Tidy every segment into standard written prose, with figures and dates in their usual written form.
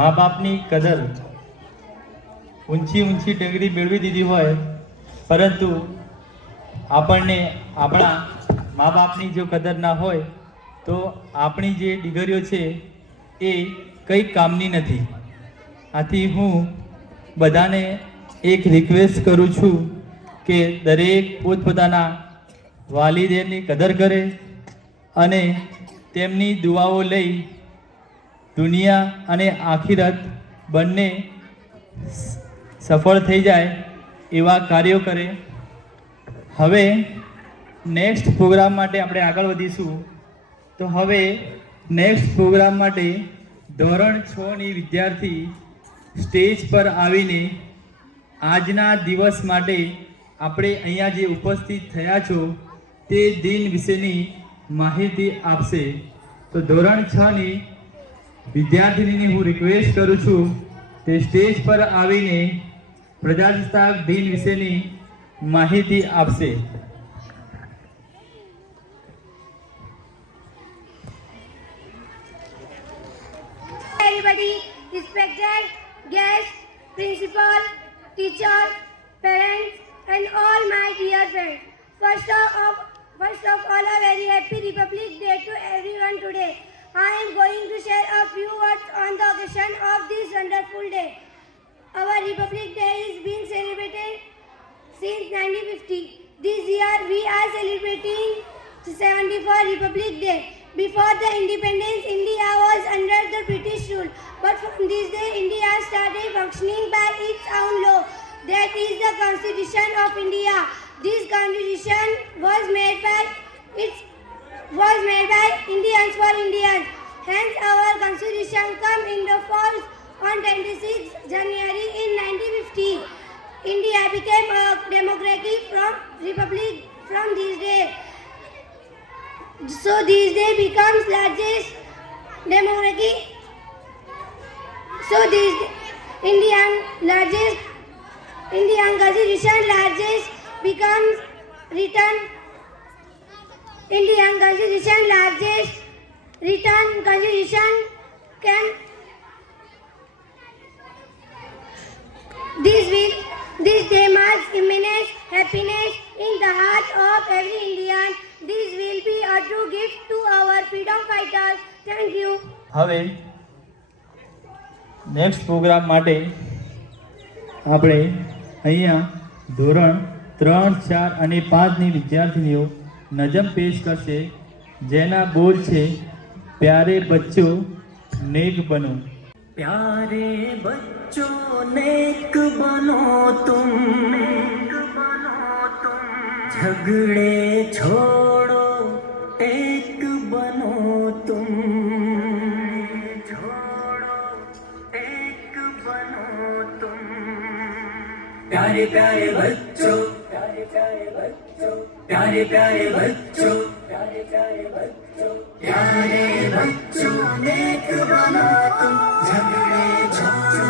મા બાપની કદર ઊંચી ઊંચી ડિગ્રી મેળવી દીધી હોય, પરંતુ આપણને આપણા મા બાપની જો કદર ના હોય તો આપણી જે ડિગ્રીઓ છે એ કંઈ કામની નથી. આથી હું બધાને એક રિક્વેસ્ટ કરું છું કે દરેક પોતપોતાના વાલિદેનની કદર કરે અને તેમની દુઆઓ લઈ દુનિયા અને આખિરત બંને સફળ થઈ જાય એવા કાર્યો કરે. હવે નેક્સ્ટ પ્રોગ્રામ માટે આપણે આગળ વધીશું. તો હવે નેક્સ્ટ પ્રોગ્રામ માટે ધોરણ 6ની વિદ્યાર્થી સ્ટેજ પર આવીને આજના દિવસ માટે આપણે અહીંયા જે ઉપસ્થિત થયા છો તે દિન વિશેની માહિતી આપશે. તો ધોરણ 6ની વિદ્યાર્થીનીને હું રિક્વેસ્ટ કરું છું તે સ્ટેજ પર આવીને પ્રજાસત્તાક દિન વિશેની માહિતી આપશે. Everybody, respected guests, principal, teacher, parents, and all my dear friends. First of all, a very happy Republic Day to everyone today. I am going to share a few words on the occasion of this wonderful day. Our Republic Day is being celebrated since 1950. This year we are celebrating 74th Republic Day. Before the independence, India was under the British rule. But from this day, India started functioning by its own law. That is the Constitution of India. This Constitution was made by Indians for Indians. Hence, our Constitution came into force on 26 January in 1950. India became a democratic republic from this day. So this day becomes largest democracy. So this Indian Constitution largest becomes written. Indian Constitution largest written Constitution can this day marks immense happiness in the heart of every Indian. This will be a true gift to our freedom fighters. Thank you. હવે next programme માટે આપણે અહીંયા ધોરણ 3, 4 અને 5ની વિદ્યાર્થીનીઓ નજમ પેશ કરશે, જેના બોલ છે પ્યારે બચ્ચો નેક બનો. प्यारे बच्चों नेक बनो तुम, झगड़े छोड़ो एक बनो तुम, प्यारे प्यारे बच्चों, प्यारे प्यारे बच्चों, प्यारे प्यारे बच्चों, प्यारे प्यारे बच्चों, प्यारे बच्चों नेक बनो तुम, झगड़े छोड़ो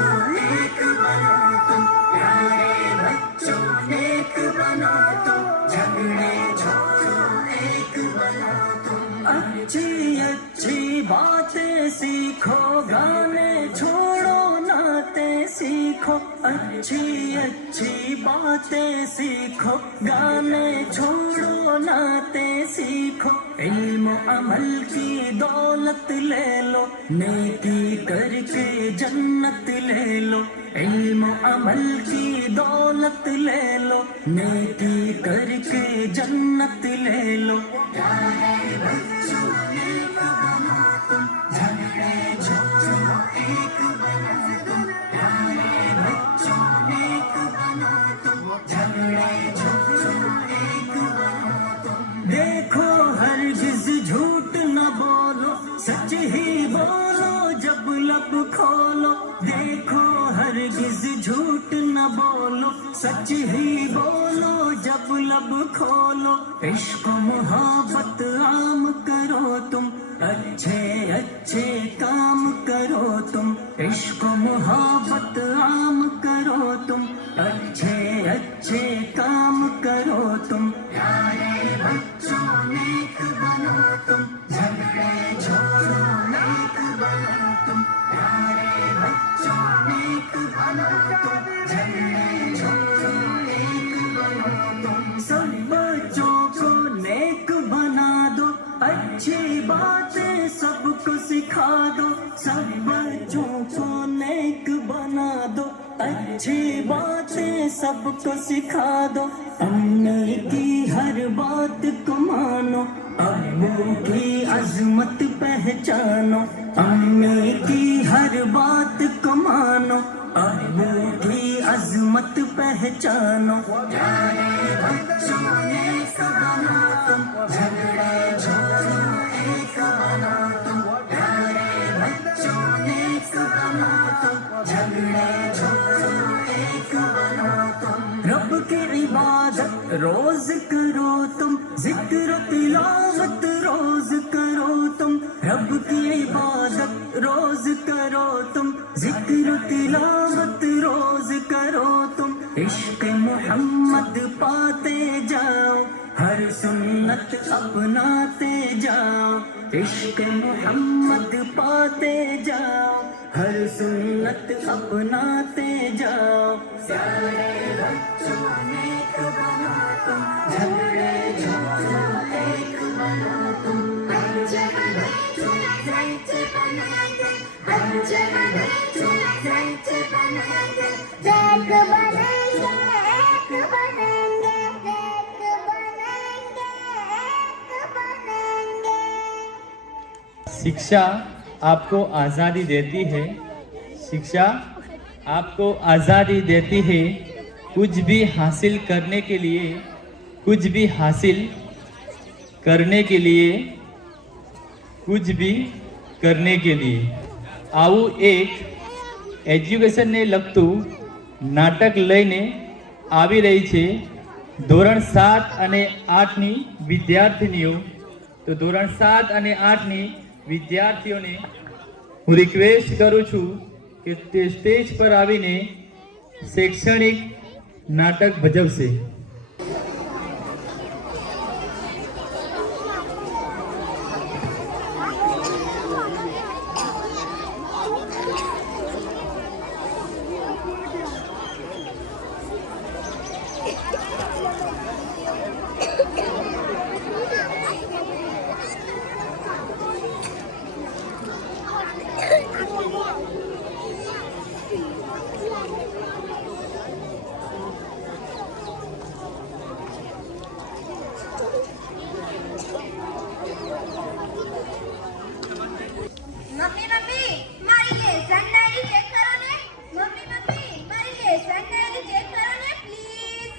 एक बनो तुम, प्यारे बच्चों नेक बनो तुम, झगड़े छोड़ो एक बनो तुम, अच्छी अच्छी बातें सीखो, गाने छोड़ो नाते सीखो, अच्छी अच्छी बातें सीखो, गाने छोड़ो नाते सीखो, इल्म अमल की दौलत ले लो, नेकी करके जन्नत ले लो, इल्म अमल की दौलत ले लो, नेकी करके जन्नत ले लो, प्यारे बच्चों नेक बनो तुम, झगड़े छोड़ो एक बनो तुम, प्यारे बच्चों नेक बनो तुम, झगड़े छोड़ो एक बनो तुम, देखो हरगिज़ झूठ न बोलो, सच ही बोलो जब लब खोलो, देखो हरगिज़ झूठ न बोलो, सच ही बोलो जब लब खोलो, इश्क मोहब्बत आम करो तुम, अच्छे अच्छे काम करो तुम, इश्क मोहब्बत आम करो तुम, अच्छे अच्छे काम करो तुम, प्यारे बच्चों नेक बनो तुम, झगड़े छोड़ो नेक बनो तुम, प्यारे बच्चों तुम, झगड़े छोड़ो एक बनो तुम। सब बच्चों को नेक बना दो, अच्छी बातें सबको सिखा दो। सब बच्चों को नेक बना दो, अच्छी बातें सबको सिखा दो। अम्मी की हर बात को मानो, अब्बू की अजमत पहचानो। अम्मी की हर बात को मानो, अब्बू की अजमत पहचानो। प्यारे बच्चों नेक बनो तुम, झगड़े छोड़ो एक बनो तुम। प्यारे बच्चों नेक बनो तुम, झगड़े छोड़ो एक बनो तुम। रब की इबादत रोज करो तुम, जिक्र तिलावत रोज करो तुम। रब की इबादत रोज करो तुम, जिक्र तिलावत रोज करो तुम। इश्क मोहम्मद पाते जाओ, हर सुन्नत अपनाते जाओ। इश्क मोहम्मद पाते जाओ, हर सुन्नत अपनाते जाओ। प्यारे बच्चों नेक बनो तुम, झगड़े छोड़ो एक बनो तुम। अच्छे बच्चों अच्छे बनाएंगे, अच्छे बच्चों अच्छे बनाएंगे। एक बनेंगे, एक बनेंगे, एक बनेंगे, एक बनेंगे। शिक्षा आपको आज़ादी देती है, शिक्षा आपको आज़ादी देती है कुछ भी हासिल करने के लिए, कुछ भी हासिल करने के लिए, कुछ भी करने के लिए। આવું એક એજ્યુકેશનને લગતું નાટક લઈને આવી રહી છે ધોરણ 7 અને 8ની વિદ્યાર્થીનીઓ। તો ધોરણ 7 અને 8ની વિદ્યાર્થીઓને હું રિક્વેસ્ટ કરું છું કે તે સ્ટેજ પર આવીને શૈક્ષણિક નાટક ભજવશે। મમ્મી મમ્મી મારી લેસન ડાયરી ચેક કરો ને। મમ્મી મમ્મી મારી લેસન ડાયરી ચેક કરો ને પ્લીઝ।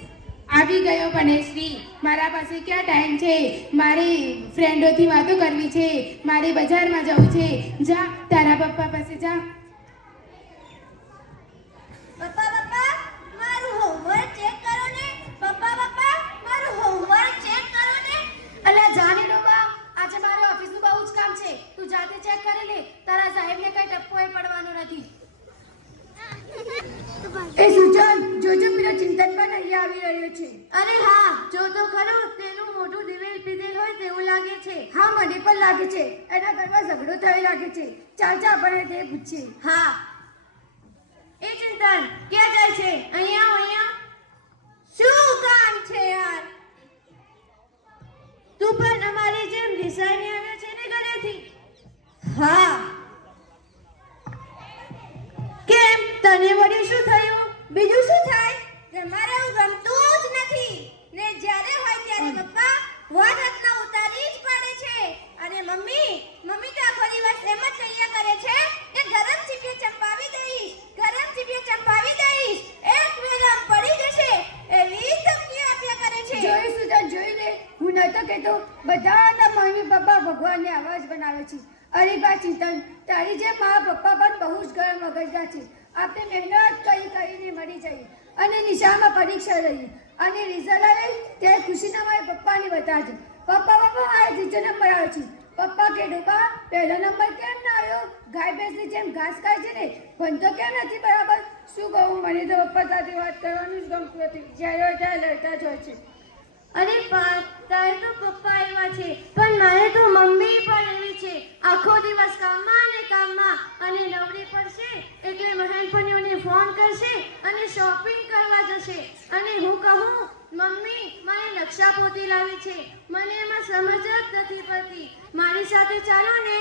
આવી ગયો ગણેશજી, મારા પાસે ક્યાં ટાઈમ છે? મારી ફ્રેન્ડોથી વાતો કરવી છે, મારે બજારમાં જવું છે। જા તારા પપ્પા પાસે જા। પપ્પા પપ્પા મારું હોમવર્ક ચેક કરો ને। પપ્પા પપ્પા મારું હોમવર્ક ચેક કરો ને। અલા જાને ડોબા, આજે મારે ઓફિસનું બહુ જ કામ છે, તું જાતે ચેક કરી લે, તારા સાહેબને કઈ ટપ્પોય પડવાનો નથી। એ સુજન, જોજો પેલો ચિંતન પણ અહીંયા આવી રહ્યો છે। અરે હા જો તો ખરું, તેનું મોઢું દિવેલ પીધેલ હોય તેવું લાગે છે। હા મને પણ લાગે છે, એના ઘરમાં ઝઘડો થયો લાગે છે। ચાલ ચાલ આપણે તે પૂછીએ। હા એ ચિંતન ક્યાં જાય છે? અહીંયા આવ, અહીંયા। શું કામ છે યાર? તું પણ અમારી જેમ રિસાઈને આવ્યો છે ને ઘરેથી? હા કેમ, તને વળી શું થયું? બીજું શું થાય? કે મારે હું ગમતું જ નથી ને જ્યારે હોય ત્યારે પપ્પા વાત હાથમાં ઉતારી જ પાડે છે। અને મમ્મી મમ્મી તો આખો દિવસ એમ જ કહીયા કરે છે કે ગરમ ચીપિયો ચંપાવી દઈશ, ગરમ ચીપિયો ચંપાવી દઈશ, એક વેલા પડી જશે એવી ધમકી આપ્યા કરે છે। જોઈ સુજન જોઈ લે, હું નતો કહેતો બધાના મમ્મી પપ્પા ભગવાનને આવાજ બનાવે છે। અરે બા ચિંતન, તારી જે મા પપ્પા પણ બહુ જ ગરમ મગજના છે। આપણે મહેનત કરીને મળી જઈએ અને નિશાળમાં પરીક્ષા રહી અને રિઝલ્ટ આવે ત્યારે ખુશીના મારે પપ્પાને બતાવજે। પપ્પા પપ્પા મારે ત્રીજો નંબર આવ્યો છે। પપ્પા કે ડોબા પહેલો નંબર કેમ ના આવ્યો? ગાય ભેંસની જેમ ઘાસ ખાય છે ને, ભણતો કેમ નથી બરાબર? શું કહું, મને તો પપ્પા સાથે વાત કરવાનું જ ગમતું નથી, જ્યારે હોય ત્યારે લડતા જ હોય છે। અરે પણ તારે તો પપ્પા આવ્યા છે, પણ મારે તો મમ્મી પણ એવી છે. આખો દિવસ કામમાં અને કામમાં, અને નવરી પડશે એટલે બહેનપણીઓને ફોન કરશે અને શોપિંગ કરવા જશે. અને હું કહું, મમ્મી મારે નકશા પોતી લાવી છે, મને એમાં સમજ જ નથી પડતી, મારી સાથે ચાલો ને.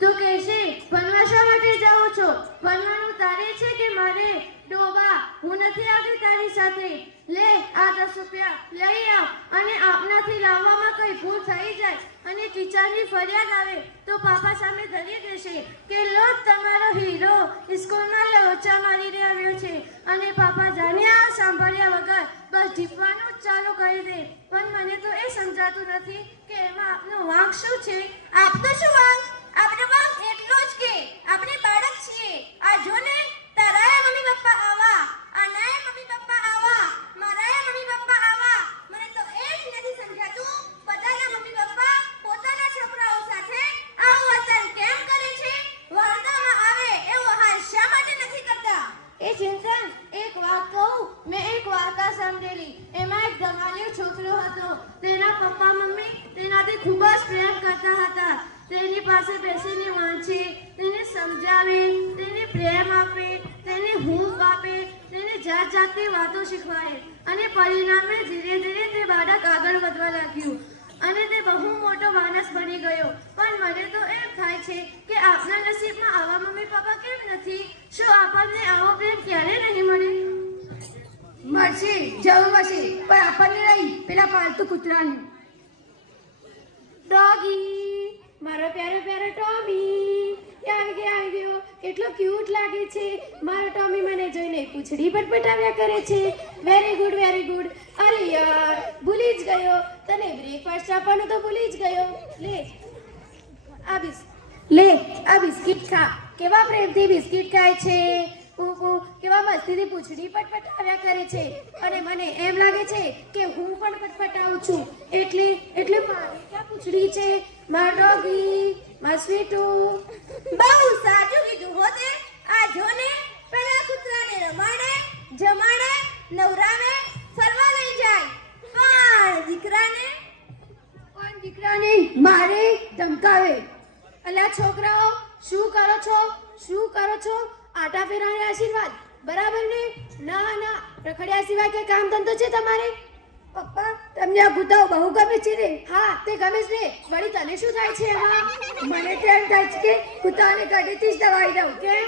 તું કહેશે, ભણવા શા માટે જાઓ છો? ભણવાનું તારે છે કે મારે? ડોબા, હું નથી આવતી તારી સાથે. લે આ 10 રૂપિયા લઈ આવ, અને આપનાથી લાવવામાં કઈ ભૂલ થઈ જાય અને ટીચરની ફરિયાદ આવે તો પાપા સામે ધરી દેશે કે લો તમારો હીરો સ્કૂલમાં લોચા મારીને આવ્યો છે. અને પાપા જાણ્યા સાંભળ્યા વગર બસ ઢીપવાનું જ ચાલુ કરી દે. પણ મને તો એ સમજાતું નથી કે એમાં આપનો વાંક શું છે? આપનો શું વાંક? આપણો વાંક એટલો જ કે આપણે બાળક છીએ. આ જો ને, તારાય મમ્મી પપ્પા આવા, આનાય મમ્મી પપ્પા આવા, મારાય મમ્મી પપ્પા આવા. મને તો એ જ નથી સમજાતું, બધાના મમ્મી પપ્પા પોતાના છોકરાઓ સાથે આવું વર્તન કેમ કરે છે? વાર્તામાં આવે એવો હાલ શા માટે નથી કરતા? એ ચિંતન, એક વાત કહું, મેં એક વાર્તા સાંભળેલી. એમાં એક ધમાલિયો છોકરો હતો. તેના પપ્પા મમ્મી તેનાથી ખૂબ જ પ્રેમ કરતા હતા. તેની પાસે બેસીને વાંચે, તેને સમજાવે, તેને પ્રેમ આપે, તેને હૂંફ આપે, તેને જાત જાતની વાતો શીખવાડે. અને પરિણામે ધીરે ધીરે તે બાળક આગળ વધવા લાગ્યું અને તે બહુ મોટો માણસ બની ગયો. પણ મને તો એમ થાય છે કે આપના નસીબમાં આવા મમ્મી પપ્પા કેમ નથી? શું આપણને આવો પ્રેમ ક્યારે નહીં મળે? મળશે, જરૂર મળશે, પણ આપણને નહીં, પેલા પાલતુ કૂતરાને. ડોગી, મારો પ્યારો પ્યારો ટોમી આવી ગયો. કેટલો ક્યુટ લાગે છે મારો ટોમી. મને જોઈને પૂંછડી પટપટાવ્યા કરે છે. Very good, very good. અરે યાર, ભૂલી જ ગયો, તને બ્રેકફાસ્ટ આપવાનું તો ભૂલી જ ગયો. લે આ બિસ્કિટ ખા. કેવા પ્રેમથી બિસ્કિટ ખાય છે. કેવા મસ્તીથી પૂંછડી પટપટાવ્યા કરે છે. અને મને એમ લાગે છે કે હું પણ પટપટાવું છું. એટલે મારી ક્યાં પૂંછડી છે? મારો ડોગી, મારો સ્વીટુ. બહુ સાચું કીધું હો તે. આ જો ને, પેલા કૂતરાને રમાડે, જમાડે, નવરાવે, ફરવા લઈ જાય, પણ દીકરાને મારે ધમકાવે. અલા છોકરાઓ, શું કરો છો? આટા ફેરાને આશીર્વાદ, બરાબર ને? ના, રખડ્યા સિવાય કઈ કામ ધંધો છે તમારે? પપ્પા, તમને આ કૂતાઓ બહુ ગમે છે ને? હા, તે ગમે છે ને. વળી તને શું થાય છે એમાં? મને તો એમ થાય છે કે કૂતાઓને કઢીથી જ દવાઈ દઉં. કેમ?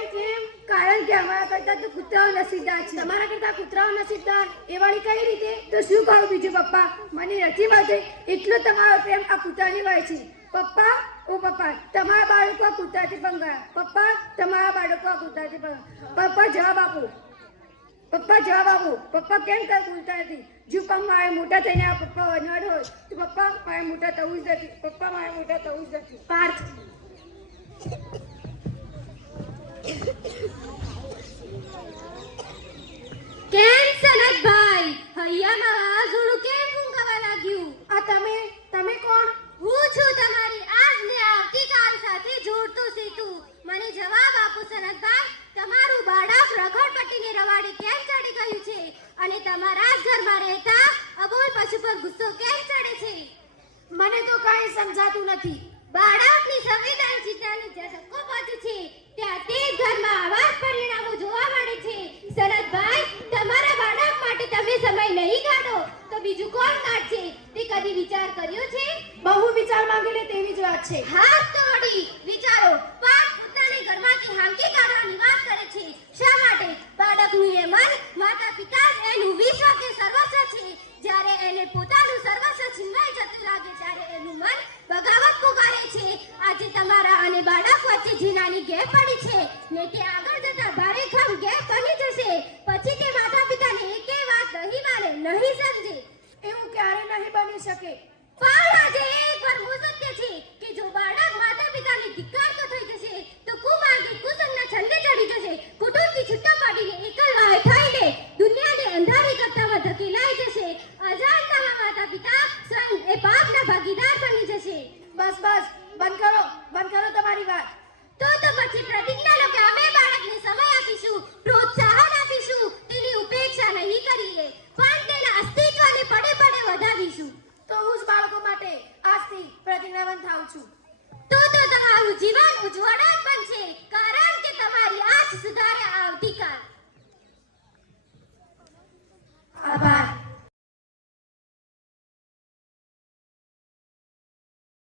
કારણ કે અમારા કરતા તો કૂતરાઓ નસીબદાર છે. તમારા કરતા કૂતરાઓ નસીબદાર? એ વળી કઈ રીતે? તો શું કહું બીજું પપ્પા, મને નથી મળતું એટલો તમારો પ્રેમ આ કૂતરાની હોય છે. પપ્પા, તમારા બાળકો કૂતરાથી પણ ગયા. પપ્પા, તમારા બાળકો કૂતરાથી પણ. પપ્પા જવાબ આપો. પપ્પા કેમ કઈ બોલતા નથી? જો પણ મારે મોટા થઈને આ પપ્પા વનવાડ હોય તો પપ્પા મારે મોટા થવું જ નથી. પાર્થ, કેમ સનતભાઈ, હૈયામાં વાવાઝોડું કેમ ફૂંકાવા લાગ્યું? આ તમે કોણ? હું છું તમારી આજ ને આવતીકાલ સાથે જોડતો સેતુ. મને જવાબ આપો સનતભાઈ, તમારું બાળક રખડપટ્ટીને રવાડે કેમ ચડી ગયું છે? અને તમારા જ ઘરમાં રહેતા અબોલ પશુ પર ગુસ્સો કેમ ચડે છે? મને તો કાંઈ સમજાતું નથી. બાળકની સંવેદનશીલતાને જ્યાં ધક્કો પહોંચે છે ત્યાં તે જ ઘરમાં આવા જ પરિણામો જોવા મળે છે. શરદભાઈ, તમારા બાળક માટે તમે સમય નહીં કાઢો તો બીજું કોણ કાઢશે? તે કદી વિચાર કર્યો છે? બહુ વિચાર માંગે લે તેવી જ વાત છે. હા તો વળી વિચારો. પાપ પોતાને ઘરમાંથી હાંકી કાઢવાની વાત કરે છે. શા માટે? બાળકનું એ મન માતા પિતા જ એનું વિશ્વ કે સર્વસ્વ છે. જ્યારે એને પોતાનું સર્વસ્વ છીનવાઈ જતું લાગે ત્યારે એનું મન બગાવત પુકારે છે. આજે તમારા અને બાળક વચ્ચે જે નાની ગેપ પડી છે ને તે આગળ જતા ભારે ખમ ગેપ બની જશે. પછી તે માતા પિતાને એકેય વાત નહીં માને, નહીં સમજે. એવું ક્યારે નહીં બની શકે. પણ આજે એક વરમુ સત્ય છે કે જો બાળક માતા પિતાને ધિક્કારતો થઈ જશે તો કુમાર્ગી કુસંગના છંદે ચડી જશે. કુટુંબથી છૂટા પાડીને એકલવાય થઈને દુનિયાને અંધારી કરતામાં ધકેલાઈ જશે. અજાણતામાં માતા પિતા સ્વયં એ પાપના ભાગીદાર બની જશે. બસ બંધ કરો તમારી વાત. તો પછી પ્રતિજ્ઞા પ્રતિજ્ઞાબદ્ધ થાઉં છું. તો તમારું જીવન ઉજ્જવળ જ બનશે, કારણ કે તમારી આંખ સુધાર